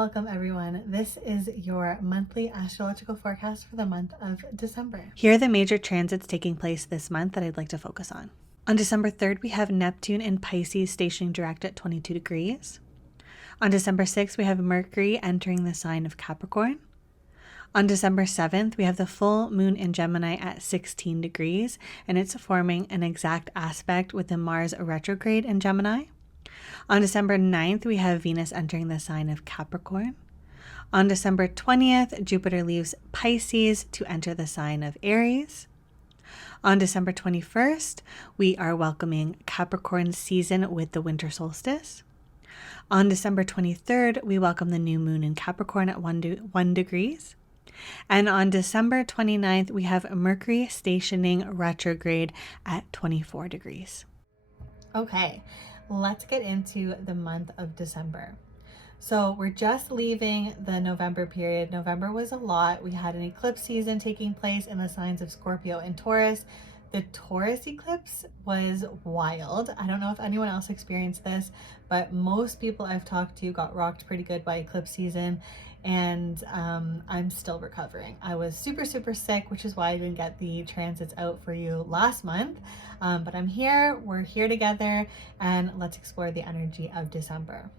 welcome everyone. This is your monthly astrological forecast for the month of December. Here are the major transits taking place this month that I'd like to focus on. On December 3rd, we have Neptune in Pisces stationing direct at 22 degrees. On December 6th, we have Mercury entering the sign of Capricorn. On December 7th, we have the full moon in Gemini at 16 degrees, and it's forming an exact aspect with the Mars retrograde in Gemini. On December 9th, we have Venus entering the sign of Capricorn. On December 20th, Jupiter leaves Pisces to enter the sign of Aries. On December 21st, we are welcoming Capricorn season with the winter solstice. On December 23rd, we welcome the new moon in Capricorn at 1 degrees. And on December 29th, we have Mercury stationing retrograde at 24 degrees. Okay, let's get into the month of December. So we're just leaving the November period. November was a lot. We had an eclipse season taking place in the signs of Scorpio and Taurus. The Taurus eclipse was wild. I don't know if anyone else experienced this, but most people I've talked to got rocked pretty good by eclipse season, and I'm still recovering. I was super sick, which is why I didn't get the transits out for you last month, but I'm here, we're here together, and let's explore the energy of December.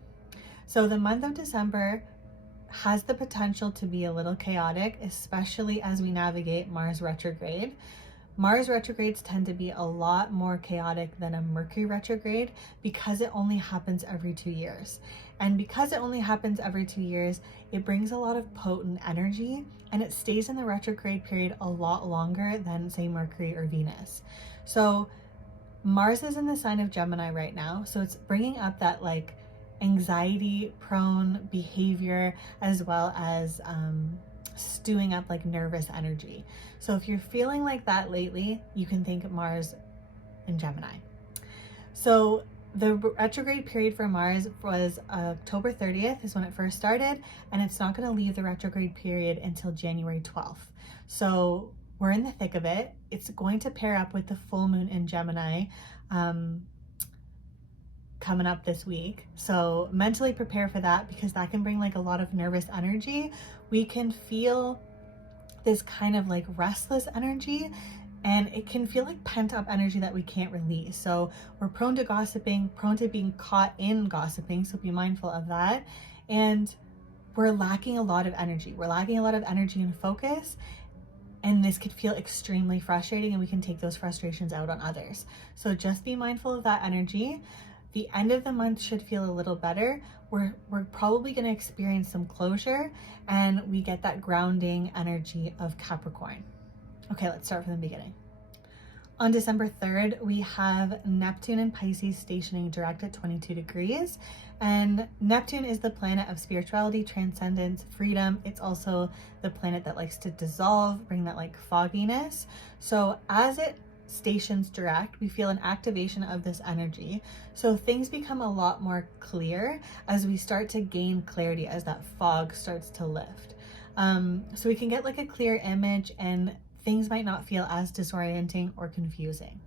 So the month of December has the potential to be a little chaotic, especially as we navigate Mars retrograde. Mars retrogrades tend to be a lot more chaotic than a Mercury retrograde because it only happens every 2 years. And because it only happens every 2 years, it brings a lot of potent energy, and it stays in the retrograde period a lot longer than, say, Mercury or Venus. So Mars is in the sign of Gemini right now, so it's bringing up that like anxiety prone behavior, as well as stewing up like nervous energy. So if you're feeling like that lately, you can think Mars in Gemini. So the retrograde period for Mars was October 30th is when it first started, and it's not going to leave the retrograde period until January 12th. So we're in the thick of it. It's going to pair up with the full moon in Gemini coming up this week. So mentally prepare for that, because that can bring like a lot of nervous energy. We can feel this kind of like restless energy, and it can feel like pent up energy that we can't release. So we're prone to gossiping, prone to being caught in gossiping. So be mindful of that. And we're lacking a lot of energy. We're lacking a lot of energy and focus. And this could feel extremely frustrating, and we can take those frustrations out on others. So just be mindful of that energy. The end of the month should feel a little better. We're probably going to experience some closure, and we get that grounding energy of Capricorn. Okay, let's start from the beginning. On December 3rd, we have Neptune in Pisces stationing direct at 22 degrees. And Neptune is the planet of spirituality, transcendence, freedom. It's also the planet that likes to dissolve, bring that like fogginess. So as it stations direct, we feel an activation of this energy. So things become a lot more clear as we start to gain clarity, as that fog starts to lift. So we can get like a clear image, and things might not feel as disorienting or confusing.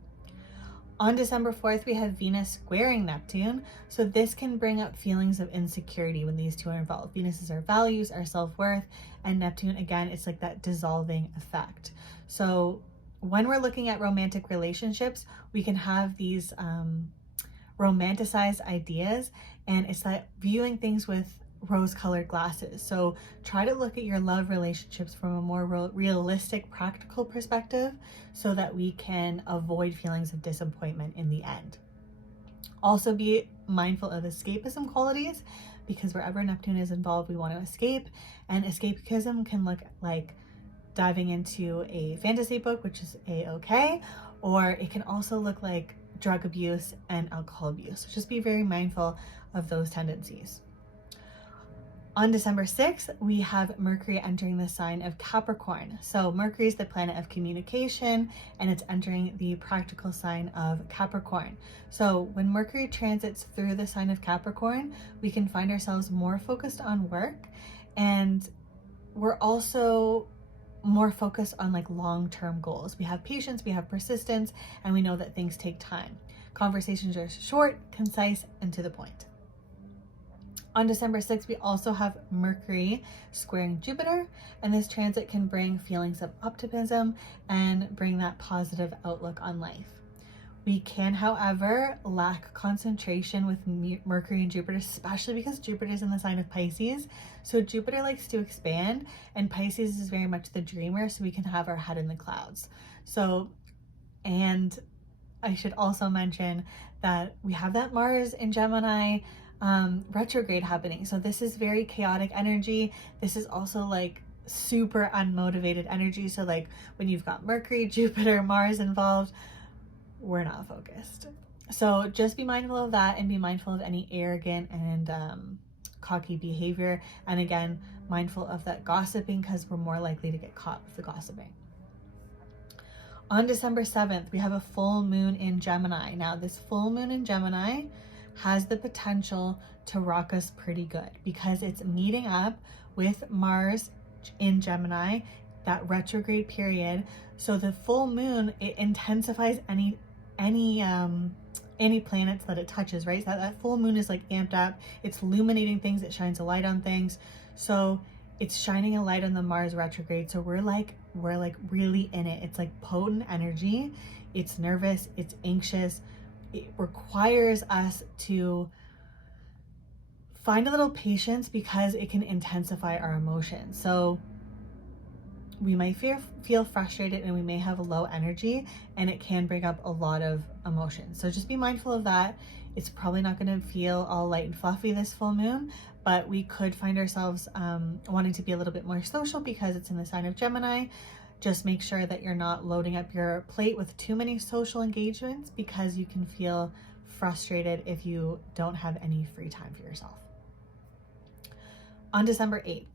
On December 4th, we have Venus squaring Neptune. So this can bring up feelings of insecurity when these two are involved. Venus is our values, our self-worth, and Neptune, again, it's like that dissolving effect. So when we're looking at romantic relationships, we can have these romanticized ideas, and it's like viewing things with rose-colored glasses. So try to look at your love relationships from a more realistic, practical perspective, so that we can avoid feelings of disappointment in the end. Also be mindful of escapism qualities, because wherever Neptune is involved, we want to escape, and escapism can look like diving into a fantasy book, which is a-okay, or it can also look like drug abuse and alcohol abuse. So just be very mindful of those tendencies. On December 6th, we have Mercury entering the sign of Capricorn. So Mercury is the planet of communication, and it's entering the practical sign of Capricorn. So when Mercury transits through the sign of Capricorn, we can find ourselves more focused on work, and we're also more focused on like long-term goals. We have patience, we have persistence, and we know that things take time. Conversations are short, concise, and to the point. On December 6th, we also have Mercury squaring Jupiter, and this transit can bring feelings of optimism and bring that positive outlook on life. We can, however, lack concentration with Mercury and Jupiter, especially because Jupiter is in the sign of Pisces. So Jupiter likes to expand, and Pisces is very much the dreamer, so we can have our head in the clouds. So, and I should also mention that we have that Mars in Gemini retrograde happening. So this is very chaotic energy. This is also like super unmotivated energy. So like when you've got Mercury, Jupiter, Mars involved, we're not focused. So just be mindful of that, and be mindful of any arrogant and cocky behavior. And again, mindful of that gossiping, because we're more likely to get caught with the gossiping. On December 7th, we have a full moon in Gemini. Now, this full moon in Gemini has the potential to rock us pretty good, because it's meeting up with Mars in Gemini, that retrograde period. So the full moon, it intensifies any planets that it touches, right? So that full moon is like amped up. It's illuminating things. It shines a light on things. So it's shining a light on the Mars retrograde. So we're like really in it. It's like potent energy. It's nervous. It's anxious. It requires us to find a little patience, because it can intensify our emotions. So we might feel frustrated, and we may have a low energy, and it can bring up a lot of emotions. So just be mindful of that. It's probably not going to feel all light and fluffy this full moon, but we could find ourselves wanting to be a little bit more social because it's in the sign of Gemini. Just make sure that you're not loading up your plate with too many social engagements, because you can feel frustrated if you don't have any free time for yourself. On December 8th,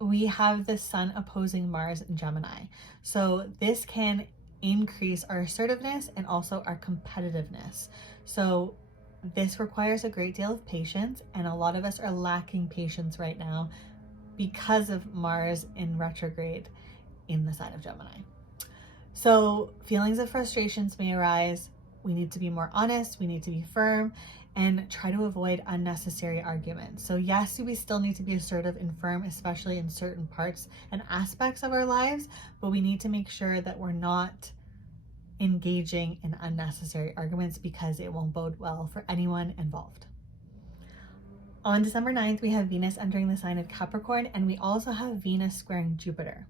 we have the Sun opposing Mars in Gemini. So this can increase our assertiveness and also our competitiveness. So this requires a great deal of patience, and a lot of us are lacking patience right now because of Mars in retrograde in the sign of Gemini. So feelings of frustrations may arise. We need to be more honest. We need to be firm and try to avoid unnecessary arguments. So yes, we still need to be assertive and firm, especially in certain parts and aspects of our lives, but we need to make sure that we're not engaging in unnecessary arguments, because it won't bode well for anyone involved. On December 9th, we have Venus entering the sign of Capricorn, and we also have Venus squaring Jupiter.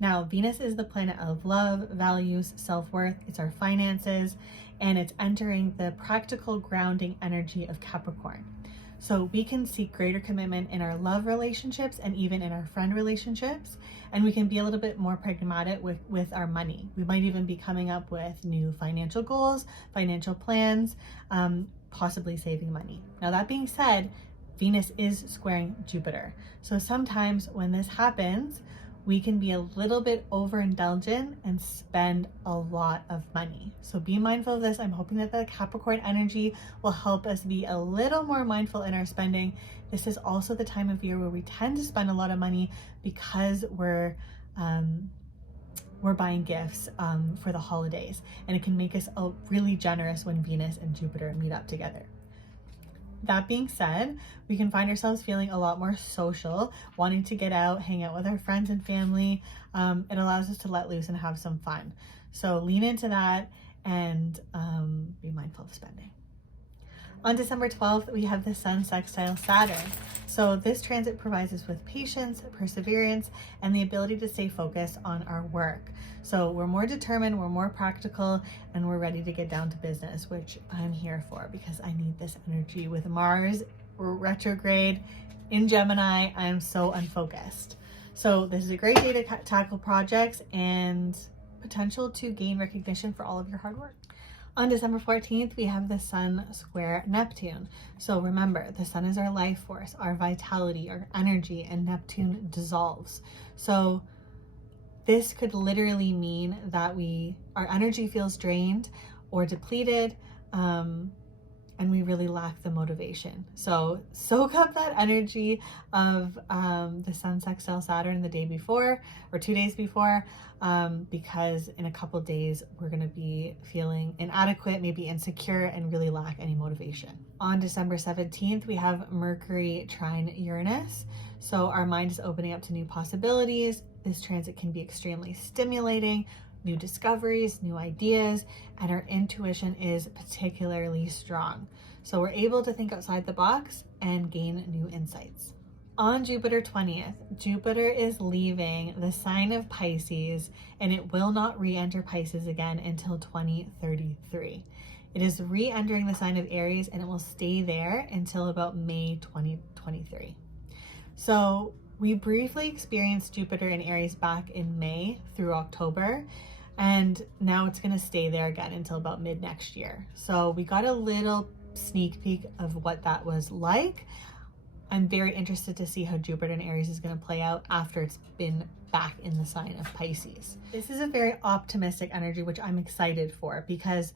Now, Venus is the planet of love, values, self-worth. It's our finances, and it's entering the practical grounding energy of Capricorn. So we can seek greater commitment in our love relationships and even in our friend relationships. And we can be a little bit more pragmatic with our money. We might even be coming up with new financial goals, financial plans, possibly saving money. Now, that being said, Venus is squaring Jupiter. So sometimes when this happens, we can be a little bit overindulgent and spend a lot of money. So be mindful of this. I'm hoping that the Capricorn energy will help us be a little more mindful in our spending. This is also the time of year where we tend to spend a lot of money because we're buying gifts for the holidays, and it can make us really generous when Venus and Jupiter meet up together. That being said, we can find ourselves feeling a lot more social, wanting to get out, hang out with our friends and family. It allows us to let loose and have some fun. So lean into that and be mindful of spending. On December 12th, we have the Sun sextile Saturn. So this transit provides us with patience, perseverance, and the ability to stay focused on our work. So we're more determined, we're more practical, and we're ready to get down to business, which I'm here for because I need this energy. With Mars retrograde in Gemini, I'm so unfocused. So this is a great day to tackle projects and potential to gain recognition for all of your hard work. On December 14th, we have the Sun square Neptune. So remember, the Sun is our life force, our vitality, our energy, and Neptune dissolves. So this could literally mean that our energy feels drained or depleted, and we really lack the motivation. So soak up that energy of the sun sextile Saturn the day before or 2 days before, because in a couple days we're going to be feeling inadequate, maybe insecure, and really lack any motivation. On December 17th, we have Mercury trine Uranus. So our mind is opening up to new possibilities. This transit can be extremely stimulating, new discoveries, new ideas, and our intuition is particularly strong. So we're able to think outside the box and gain new insights. On Jupiter 20th, Jupiter is leaving the sign of Pisces, and it will not re-enter Pisces again until 2033. It is re-entering the sign of Aries, and it will stay there until about May 2023. So we briefly experienced Jupiter in Aries back in May through October, and now it's going to stay there again until about mid next year. So we got a little sneak peek of what that was like. I'm very interested to see how Jupiter in Aries is going to play out after it's been back in the sign of Pisces. This is a very optimistic energy, which I'm excited for, because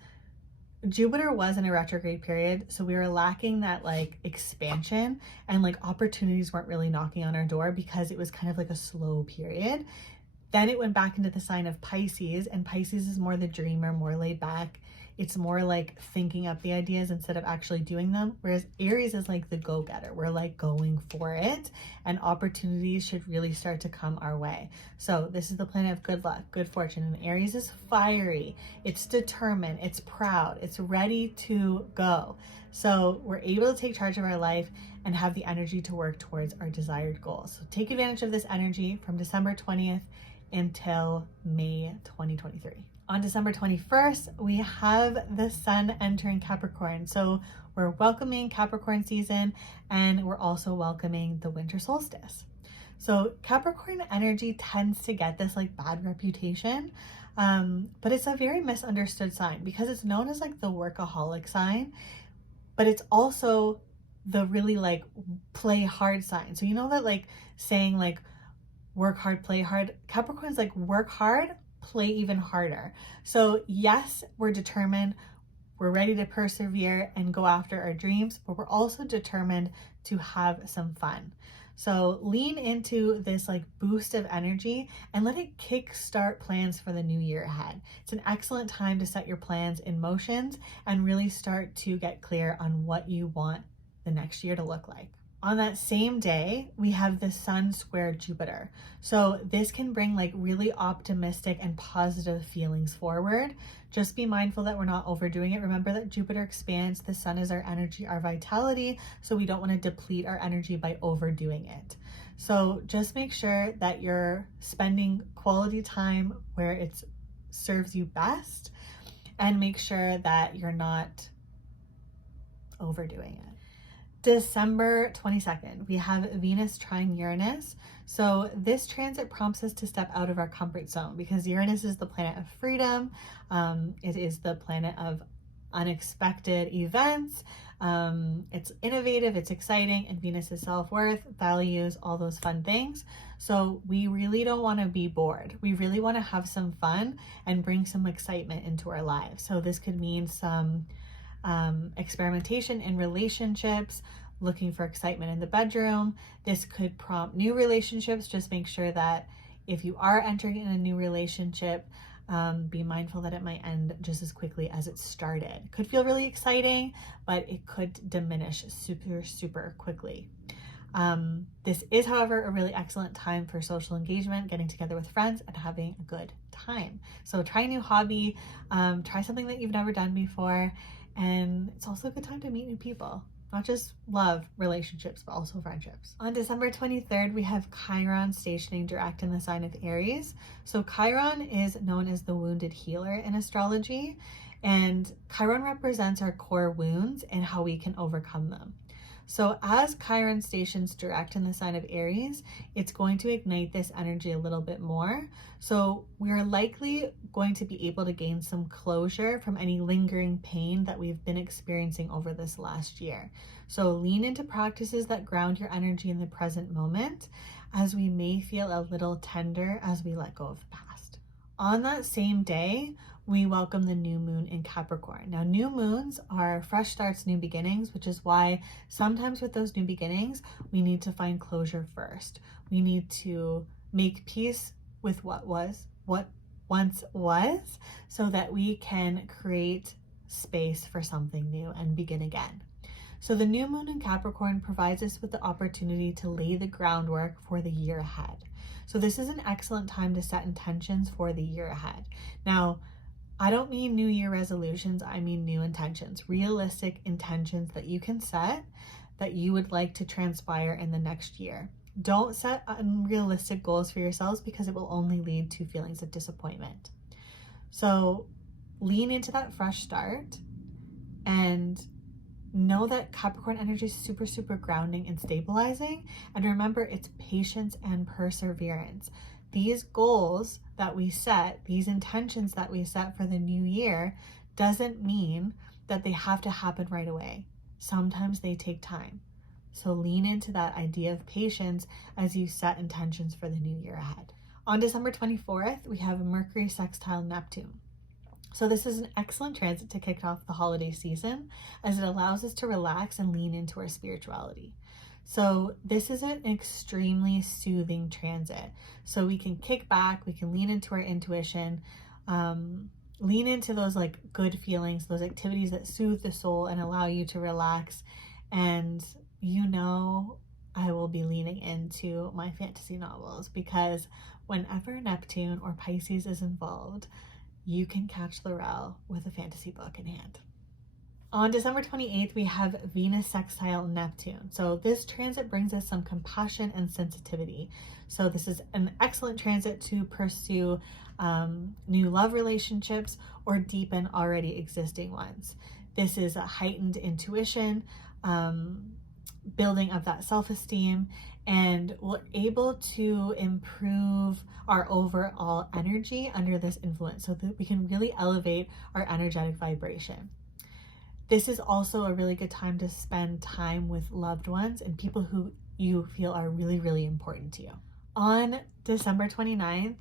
Jupiter was in a retrograde period, so we were lacking that like expansion, and like opportunities weren't really knocking on our door because it was kind of like a slow period. Then it went back into the sign of Pisces, and Pisces is more the dreamer, more laid back. It's more like thinking up the ideas instead of actually doing them. Whereas Aries is like the go-getter. We're like going for it, and opportunities should really start to come our way. So this is the planet of good luck, good fortune. And Aries is fiery. It's determined. It's proud. It's ready to go. So we're able to take charge of our life and have the energy to work towards our desired goals. So take advantage of this energy from December 20th until May 2023. On December 21st, we have the sun entering Capricorn. So we're welcoming Capricorn season, and we're also welcoming the winter solstice. So Capricorn energy tends to get this like bad reputation, but it's a very misunderstood sign because it's known as like the workaholic sign, but it's also the really like play hard sign. So you know that like saying like work hard, play hard, Capricorn's like work hard, play even harder. So yes, we're determined, we're ready to persevere and go after our dreams, but we're also determined to have some fun. So lean into this like boost of energy and let it kickstart plans for the new year ahead. It's an excellent time to set your plans in motions and really start to get clear on what you want the next year to look like. On that same day, we have the sun square Jupiter. So this can bring like really optimistic and positive feelings forward. Just be mindful that we're not overdoing it. Remember that Jupiter expands, the sun is our energy, our vitality, so we don't want to deplete our energy by overdoing it. So just make sure that you're spending quality time where it serves you best, and make sure that you're not overdoing it. December 22nd, we have Venus trine Uranus. So this transit prompts us to step out of our comfort zone because Uranus is the planet of freedom. It is the planet of unexpected events. It's innovative, it's exciting, and Venus is self-worth, values, all those fun things. So we really don't want to be bored. We really want to have some fun and bring some excitement into our lives. So this could mean some experimentation in relationships, looking for excitement in the bedroom. This could prompt new relationships. Just make sure that if you are entering in a new relationship, be mindful that it might end just as quickly as it started. Could feel really exciting, but it could diminish super quickly. This is, however, a really excellent time for social engagement, getting together with friends and having a good time. So try a new hobby, try something that you've never done before. And it's also a good time to meet new people, not just love relationships, but also friendships. On December 23rd, we have Chiron stationing direct in the sign of Aries. So Chiron is known as the wounded healer in astrology, and Chiron represents our core wounds and how we can overcome them. So as Chiron stations direct in the sign of Aries, it's going to ignite this energy a little bit more. So we're likely going to be able to gain some closure from any lingering pain that we've been experiencing over this last year. So lean into practices that ground your energy in the present moment, as we may feel a little tender as we let go of the past. on that same day, we welcome the new moon in Capricorn. Now, new moons are fresh starts, new beginnings, which is why sometimes with those new beginnings, we need to find closure first. We need to make peace with what once was, so that we can create space for something new and begin again. So the new moon in Capricorn provides us with the opportunity to lay the groundwork for the year ahead. So this is an excellent time to set intentions for the year ahead. Now, I don't mean New Year resolutions, I mean new intentions, realistic intentions that you can set that you would like to transpire in the next year. Don't set unrealistic goals for yourselves because it will only lead to feelings of disappointment. So lean into that fresh start and know that Capricorn energy is super, super grounding and stabilizing. And remember, it's patience and perseverance. These goals that we set, these intentions that we set for the new year, doesn't mean that they have to happen right away. Sometimes they take time. So lean into that idea of patience as you set intentions for the new year ahead. On December 24th, we have Mercury sextile Neptune. So this is an excellent transit to kick off the holiday season, as it allows us to relax and lean into our spirituality. So this is an extremely soothing transit. So we can kick back, we can lean into our intuition, lean into those like good feelings, those activities that soothe the soul and allow you to relax. And I will be leaning into my fantasy novels, because whenever Neptune or Pisces is involved, you can catch Laurel with a fantasy book in hand. On December 28th, we have Venus sextile Neptune. So this transit brings us some compassion and sensitivity. So this is an excellent transit to pursue new love relationships or deepen already existing ones. This is a heightened intuition, building of that self-esteem, and we're able to improve our overall energy under this influence so that we can really elevate our energetic vibration. This is also a really good time to spend time with loved ones and people who you feel are really, really important to you. On December 29th,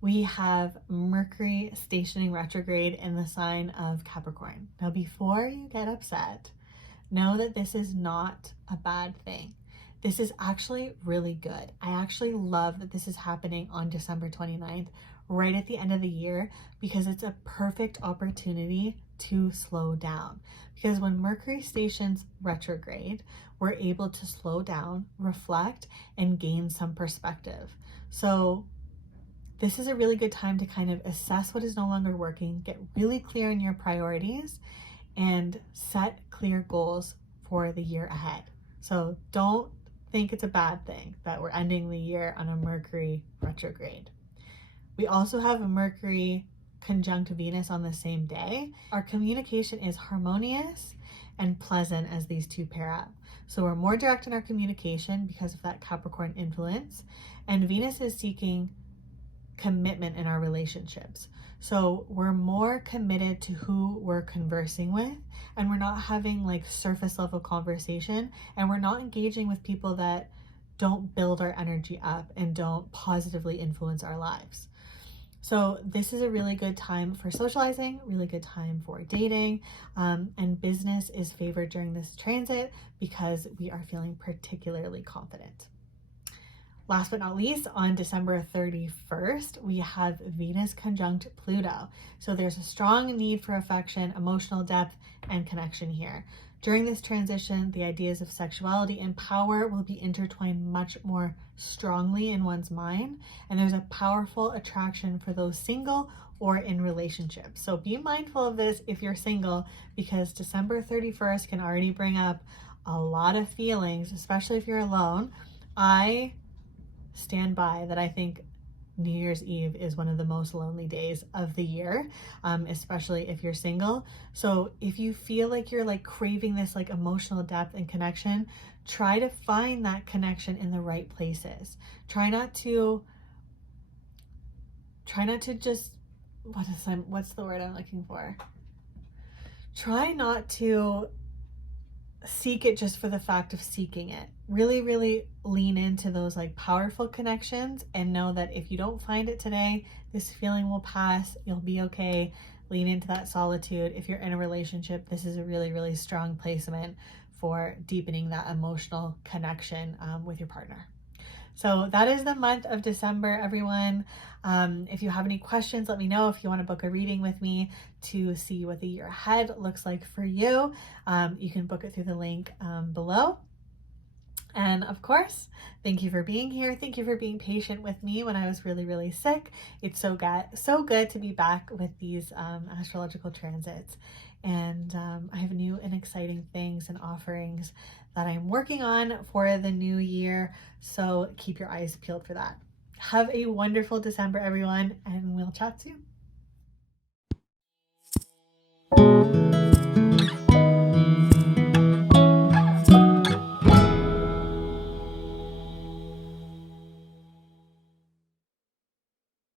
we have Mercury stationing retrograde in the sign of Capricorn. Now, before you get upset, know that this is not a bad thing. This is actually really good. I actually love that this is happening on December 29th, right at the end of the year, because it's a perfect opportunity to slow down. Because when Mercury stations retrograde, we're able to slow down, reflect, and gain some perspective. So this is a really good time to kind of assess what is no longer working, get really clear on your priorities, and set clear goals for the year ahead. So don't think it's a bad thing that we're ending the year on a Mercury retrograde. We also have a Mercury conjunct Venus on the same day. Our communication is harmonious and pleasant as these two pair up. So we're more direct in our communication because of that Capricorn influence, and Venus is seeking commitment in our relationships. So we're more committed to who we're conversing with, and we're not having like surface level conversation, and we're not engaging with people that don't build our energy up and don't positively influence our lives. So this is a really good time for socializing, really good time for dating, and business is favored during this transit because we are feeling particularly confident. Last but not least, on December 31st, we have Venus conjunct Pluto. So there's a strong need for affection, emotional depth, and connection here. During this transition, the ideas of sexuality and power will be intertwined much more strongly in one's mind, and there's a powerful attraction for those single or in relationships. So be mindful of this if you're single, because December 31st can already bring up a lot of feelings, especially if you're alone. I stand by that. I think New Year's Eve is one of the most lonely days of the year, especially if you're single. So if you feel like you're like craving this like emotional depth and connection, try to find that connection in the right places. Try not to just, what's the word I'm looking for? Try not to seek it just for the fact of seeking it. Really, really lean into those like powerful connections and know that if you don't find it today, this feeling will pass. You'll be okay. Lean into that solitude. If you're in a relationship, this is a really, really strong placement for deepening that emotional connection with your partner. So that is the month of December, everyone. If you have any questions, let me know. If you want to book a reading with me to see what the year ahead looks like for you, you can book it through the link below. And of course, thank you for being here. Thank you for being patient with me when I was really, really sick. It's so good to be back with these astrological transits. And I have new and exciting things and offerings that I'm working on for the new year. So keep your eyes peeled for that. Have a wonderful December, everyone, and we'll chat soon.